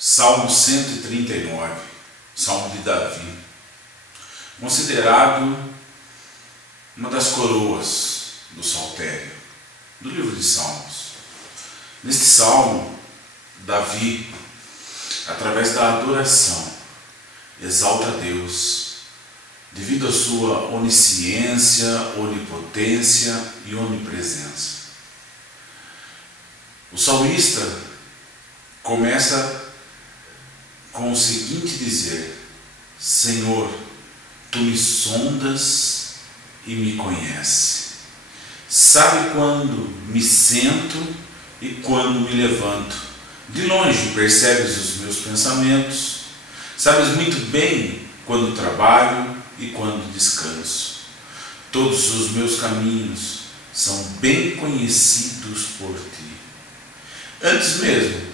Salmo 139, Salmo de Davi, considerado uma das coroas do saltério, do livro de Salmos. Neste salmo, Davi, através da adoração, exalta a Deus, devido à sua onisciência, onipotência e onipresença. O salmista começa com o seguinte dizer: Senhor, Tu me sondas e me conheces. Sabe quando me sento e quando me levanto. De longe percebes os meus pensamentos. Sabes muito bem quando trabalho e quando descanso. Todos os meus caminhos são bem conhecidos por Ti. Antes mesmo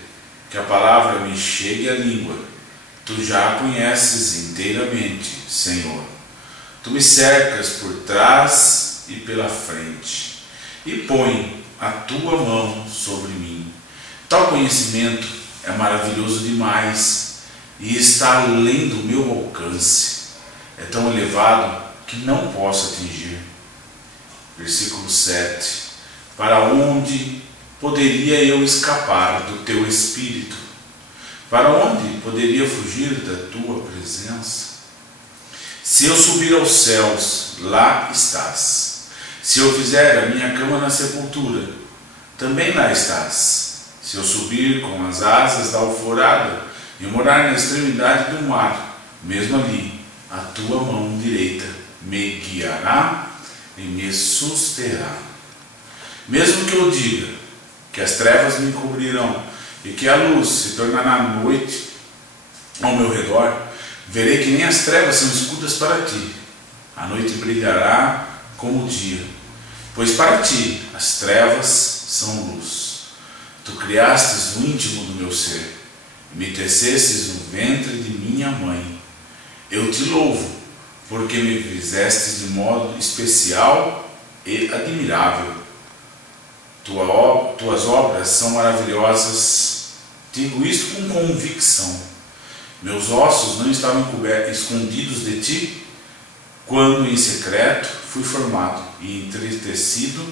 que a palavra me chegue à língua, Tu já a conheces inteiramente, Senhor. Tu me cercas por trás e pela frente, e põe a Tua mão sobre mim. Tal conhecimento é maravilhoso demais e está além do meu alcance. É tão elevado que não posso atingir. Versículo 7. Para onde poderia eu escapar do Teu Espírito? Para onde poderia fugir da Tua presença? Se eu subir aos céus, lá estás. Se eu fizer a minha cama na sepultura, também lá estás. Se eu subir com as asas da alvorada e morar na extremidade do mar, mesmo ali, a Tua mão direita me guiará e me susterá. Mesmo que eu diga que as trevas me cobrirão e que a luz se tornará noite ao meu redor, verei que nem as trevas são escuras para Ti. A noite brilhará como o dia, pois para Ti as trevas são luz. Tu criastes o íntimo do meu ser, e me tecestes no ventre de minha mãe. Eu Te louvo, porque me fizestes de modo especial e admirável. Tuas obras são maravilhosas. Digo isto com convicção. Meus ossos não estavam escondidos de Ti, quando em secreto fui formado e entretecido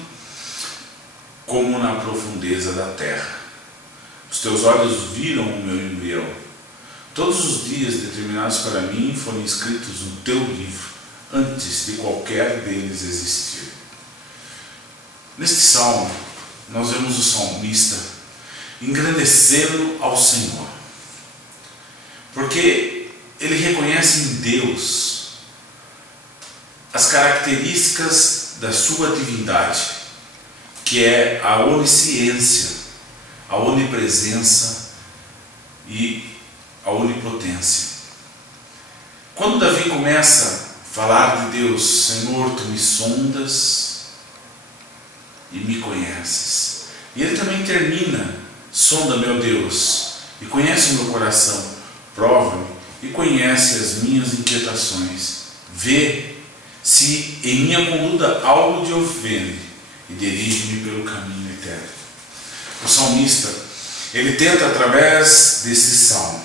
como na profundeza da terra. Os Teus olhos viram o meu embrião. Todos os dias determinados para mim foram escritos no Teu livro, antes de qualquer deles existir. Neste salmo, nós vemos o salmista engrandecendo ao Senhor, porque ele reconhece em Deus as características da sua divindade, que é a onisciência, a onipresença e a onipotência. Quando Davi começa a falar de Deus, Senhor, Tu me sondas e me conheces. E ele também termina: sonda, meu Deus, e conhece o meu coração, prova-me e conhece as minhas inquietações. Vê se em minha conduta algo te ofende e dirige-me pelo caminho eterno. O salmista, ele tenta, através desse salmo,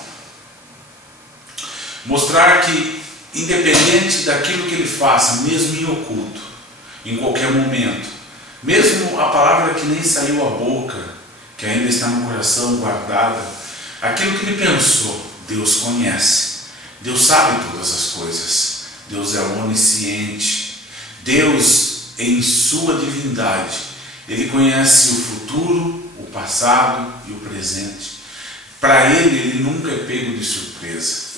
mostrar que, independente daquilo que ele faça, mesmo em oculto, em qualquer momento, mesmo a palavra que nem saiu à boca, que ainda está no coração guardada, aquilo que ele pensou, Deus conhece. Deus sabe todas as coisas. Deus é onisciente. Deus, em sua divindade, Ele conhece o futuro, o passado e o presente. Para Ele nunca é pego de surpresa.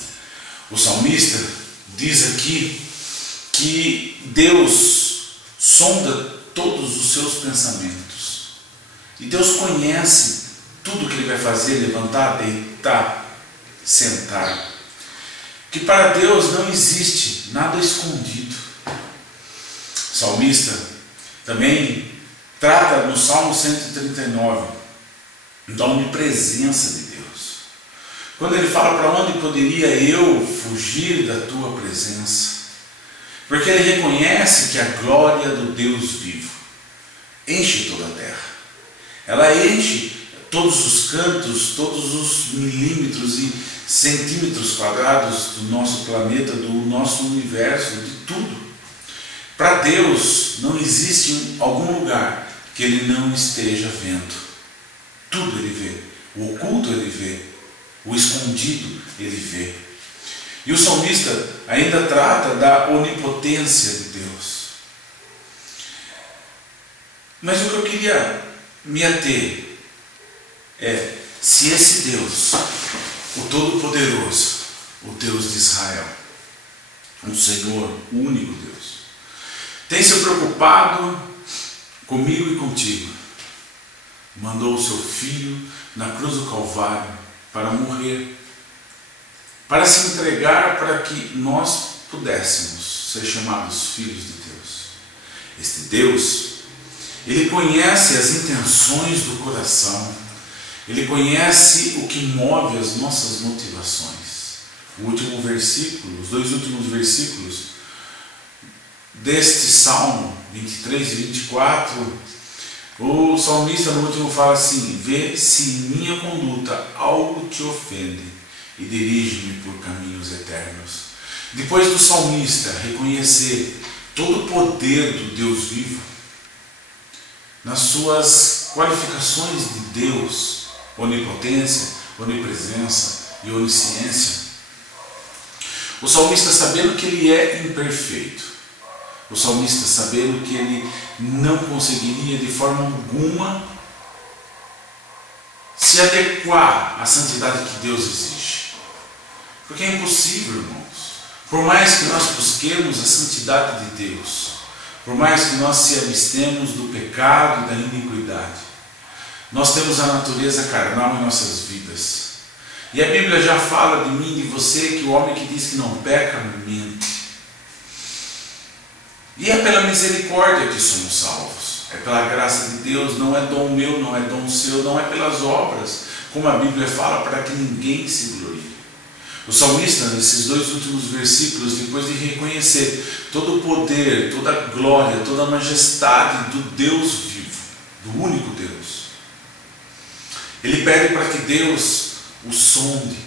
O salmista diz aqui que Deus sonda todos os seus pensamentos. E Deus conhece tudo que Ele vai fazer: levantar, deitar, sentar. Que para Deus não existe nada escondido. O salmista também trata no Salmo 139 da onipresença de Deus. Quando ele fala: para onde poderia eu fugir da Tua presença? Porque ele reconhece que a glória do Deus vivo enche toda a terra. Ela enche todos os cantos, todos os milímetros e centímetros quadrados do nosso planeta, do nosso universo, de tudo. Para Deus não existe algum lugar que Ele não esteja vendo. Tudo Ele vê. O oculto Ele vê. O escondido Ele vê. E o salmista ainda trata da onipotência de Deus. Mas o que eu queria me ater é, se esse Deus, o Todo-Poderoso, o Deus de Israel, o Senhor, o único Deus, tem se preocupado comigo e contigo, mandou o seu Filho na cruz do Calvário para morrer, para se entregar para que nós pudéssemos ser chamados filhos de Deus. Este Deus, Ele conhece as intenções do coração, Ele conhece o que move as nossas motivações. O último versículo, os dois últimos versículos deste Salmo 23 e 24, o salmista no último fala assim: vê se em minha conduta algo te ofende e dirige-me por caminhos eternos. Depois do salmista reconhecer todo o poder do Deus vivo, nas suas qualificações de Deus, onipotência, onipresença e onisciência, o salmista, sabendo que ele é imperfeito, o salmista, sabendo que ele não conseguiria de forma alguma se adequar à santidade que Deus exige, porque é impossível, irmãos. Por mais que nós busquemos a santidade de Deus, por mais que nós se abstemos do pecado e da iniquidade, nós temos a natureza carnal em nossas vidas. E a Bíblia já fala de mim e de você que o homem que diz que não peca, mente. E é pela misericórdia que somos salvos. É pela graça de Deus, não é dom meu, não é dom seu, não é pelas obras, como a Bíblia fala, para que ninguém se glorie. O salmista, nesses dois últimos versículos, depois de reconhecer todo o poder, toda a glória, toda a majestade do Deus vivo, do único Deus, ele pede para que Deus o sonde.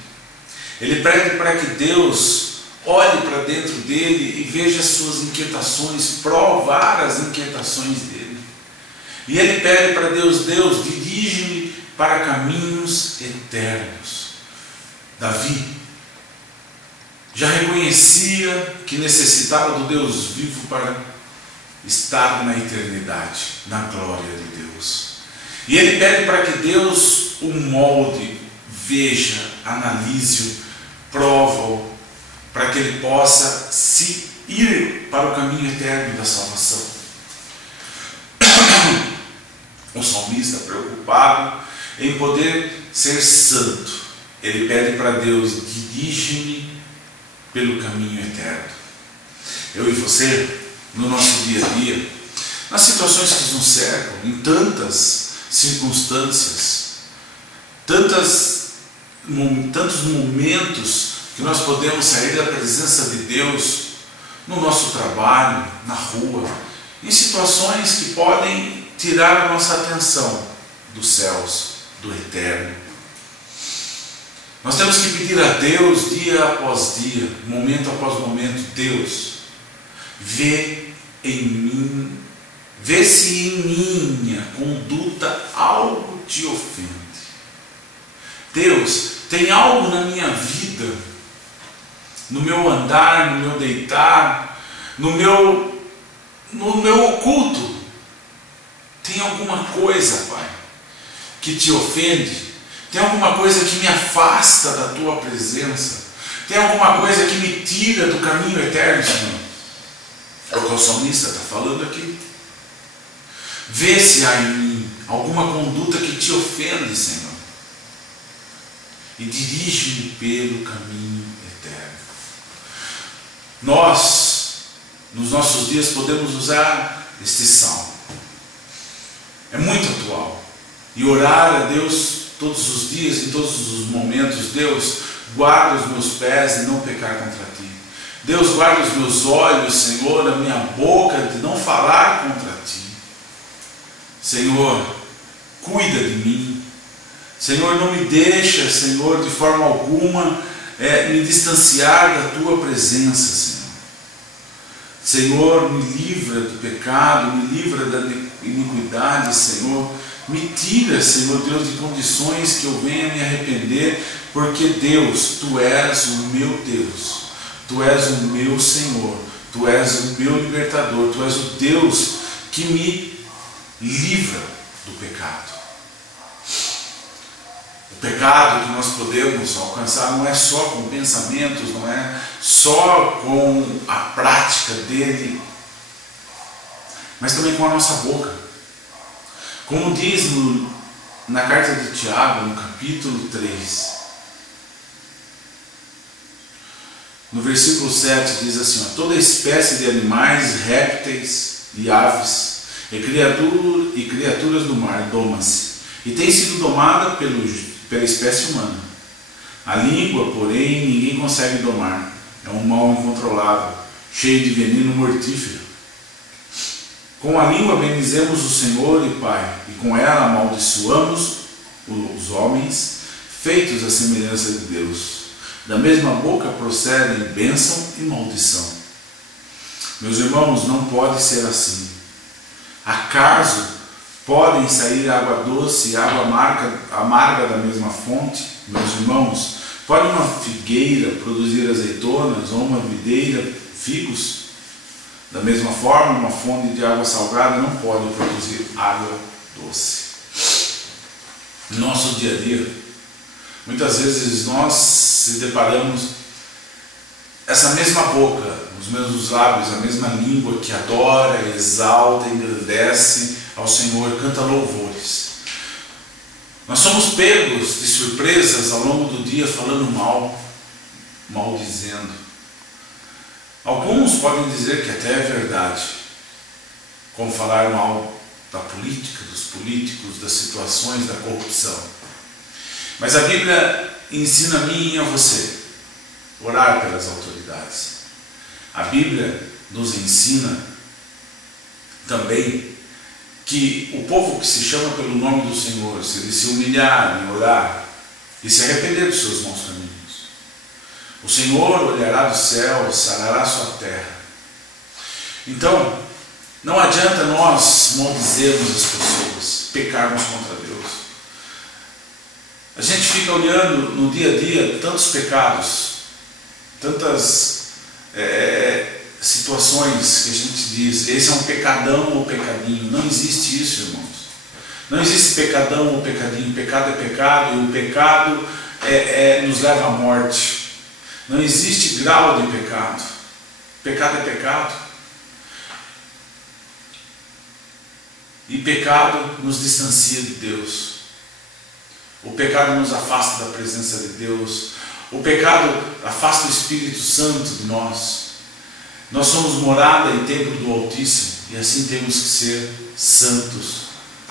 Ele pede para que Deus olhe para dentro dele e veja as suas inquietações, provar as inquietações dele. E ele pede para Deus: Deus, dirige-me para caminhos eternos. Davi já reconhecia que necessitava do Deus vivo para estar na eternidade, na glória de Deus. E ele pede para que Deus o molde, veja, analise-o, prova-o, para que ele possa se ir para o caminho eterno da salvação. O salmista, preocupado em poder ser santo, ele pede para Deus: dirige-me pelo caminho eterno. Eu e você, no nosso dia a dia, nas situações que nos cercam, em tantas circunstâncias, tantos momentos que nós podemos sair da presença de Deus, no nosso trabalho, na rua, em situações que podem tirar a nossa atenção dos céus, do eterno. Nós temos que pedir a Deus dia após dia, momento após momento: Deus, vê em mim, vê se em minha conduta algo te ofende. Deus, tem algo na minha vida, no meu andar, no meu deitar, no meu oculto, tem alguma coisa, Pai, que te ofende? Tem alguma coisa que me afasta da Tua presença? Tem alguma coisa que me tira do caminho eterno, Senhor? É o que o salmista está falando aqui. Vê se há em mim alguma conduta que te ofende, Senhor, e dirige-me pelo caminho eterno. Nós, nos nossos dias, podemos usar este salmo. É muito atual. E orar a Deus todos os dias, em todos os momentos: Deus, guarda os meus pés de não pecar contra Ti. Deus, guarda os meus olhos, Senhor, a minha boca de não falar contra Ti. Senhor, cuida de mim. Senhor, não me deixa, Senhor, de forma alguma me distanciar da tua presença, Senhor. Senhor, me livra do pecado, me livra da iniquidade, Senhor. Me tira, Senhor Deus, de condições que eu venha me arrepender, porque Deus, Tu és o meu Deus, Tu és o meu Senhor, Tu és o meu libertador, Tu és o Deus que me livra do pecado. O pecado que nós podemos alcançar não é só com pensamentos, não é só com a prática dele, mas também com a nossa boca. Como diz na carta de Tiago, no capítulo 3, no versículo 7, diz assim: toda espécie de animais, répteis e aves, e criaturas do mar doma-se, e tem sido domada pela espécie humana. A língua, porém, ninguém consegue domar, é um mal incontrolável, cheio de veneno mortífero. Com a língua bendizemos o Senhor e Pai, e com ela amaldiçoamos os homens, feitos à semelhança de Deus. Da mesma boca procedem bênção e maldição. Meus irmãos, não pode ser assim. Acaso podem sair água doce e água amarga da mesma fonte? Meus irmãos, pode uma figueira produzir azeitonas ou uma videira figos? Da mesma forma, uma fonte de água salgada não pode produzir água doce. No nosso dia a dia, muitas vezes nós se deparamos essa mesma boca, os mesmos lábios, a mesma língua que adora, exalta, engrandece ao Senhor, canta louvores. Nós somos pegos de surpresas ao longo do dia falando maldizendo. Alguns podem dizer que até é verdade, como falar mal da política, dos políticos, das situações, da corrupção. Mas a Bíblia ensina a mim e a você orar pelas autoridades. A Bíblia nos ensina também que o povo que se chama pelo nome do Senhor, se ele se humilhar e orar e se arrepender dos seus maus caminhos, o Senhor olhará do céu, sarará a sua terra. Então, não adianta nós maldizermos as pessoas, pecarmos contra Deus. A gente fica olhando no dia a dia tantos pecados, tantas situações que a gente diz, esse é um pecadão ou pecadinho. Não existe isso, irmãos. Não existe pecadão ou pecadinho. Pecado é pecado, e o pecado nos leva à morte. Não existe grau de pecado. Pecado é pecado. E pecado nos distancia de Deus. O pecado nos afasta da presença de Deus. O pecado afasta o Espírito Santo de nós. Nós somos morada e templo do Altíssimo, e assim temos que ser santos,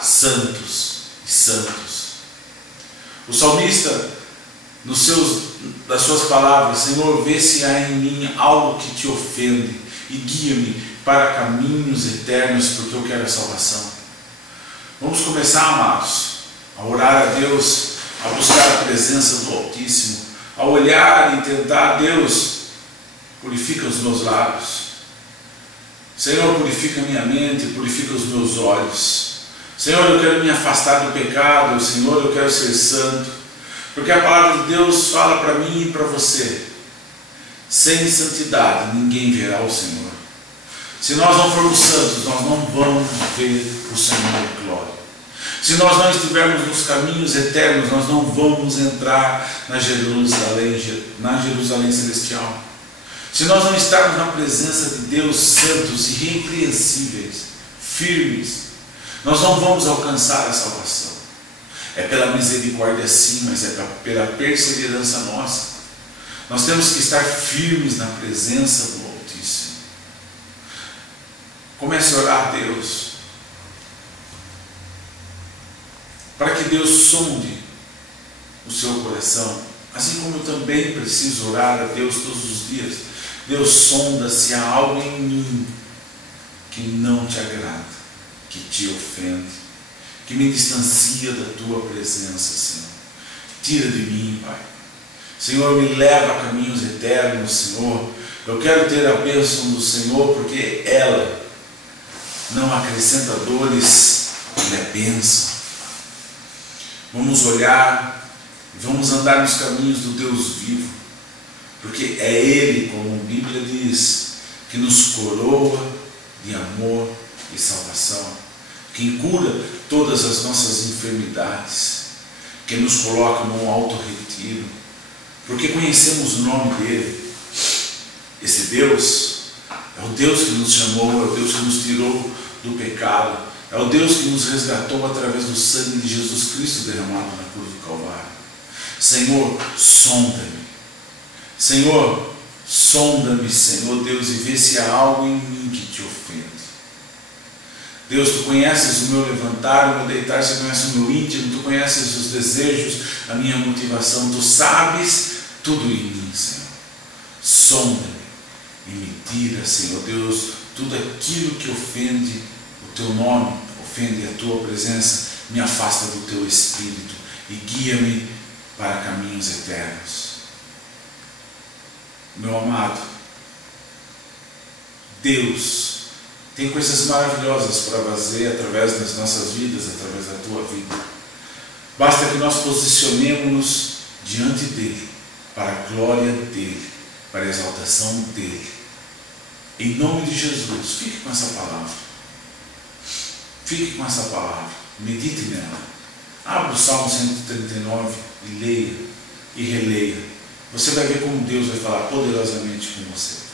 santos e santos. O salmista, das suas palavras: Senhor, vê se há em mim algo que te ofende, e guia-me para caminhos eternos, porque eu quero a salvação. Vamos começar, amados, a orar a Deus, a buscar a presença do Altíssimo, a olhar e tentar: Deus, purifica os meus lábios. Senhor, purifica a minha mente, purifica os meus olhos. Senhor, eu quero me afastar do pecado. Senhor, eu quero ser santo. Porque a palavra de Deus fala para mim e para você: sem santidade ninguém verá o Senhor. Se nós não formos santos, nós não vamos ver o Senhor em glória. Se nós não estivermos nos caminhos eternos, nós não vamos entrar na Jerusalém celestial. Se nós não estarmos na presença de Deus, santos, irrepreensíveis, firmes, nós não vamos alcançar a salvação. É pela misericórdia sim, mas é pela perseverança nossa. Nós temos que estar firmes na presença do Altíssimo. Comece a orar a Deus, para que Deus sonde o seu coração, assim como eu também preciso orar a Deus todos os dias. Deus, sonda se há algo em mim que não te agrada, que te ofende, que me distancia da tua presença, Senhor. tira de mim, Pai. Senhor, me leva a caminhos eternos, Senhor. Eu quero ter a bênção do Senhor, porque ela não acrescenta dores, ela é bênção. Vamos olhar, vamos andar nos caminhos do Deus vivo, porque é Ele, como a Bíblia diz, que nos coroa de amor e salvação, quem cura todas as nossas enfermidades, que nos coloca num alto retiro, porque conhecemos o nome dele. Esse Deus é o Deus que nos chamou, é o Deus que nos tirou do pecado, é o Deus que nos resgatou através do sangue de Jesus Cristo derramado na cruz do Calvário. Senhor, sonda-me. Senhor, sonda-me, Senhor Deus, e vê se há algo em mim que te ofende. Deus, tu conheces o meu levantar, o meu deitar, tu conheces o meu íntimo, tu conheces os desejos, a minha motivação, tu sabes tudo em mim, Senhor. Sonda-me e me tira, Senhor Deus, tudo aquilo que ofende o teu nome, ofende a tua presença, me afasta do teu Espírito e guia-me para caminhos eternos. Meu amado, Deus tem coisas maravilhosas para fazer através das nossas vidas, através da tua vida. Basta que nós posicionemos-nos diante dele, para a glória dele, para a exaltação dele. Em nome de Jesus, fique com essa palavra. Fique com essa palavra, medite nela. Abra o Salmo 139 e leia e releia. Você vai ver como Deus vai falar poderosamente com você.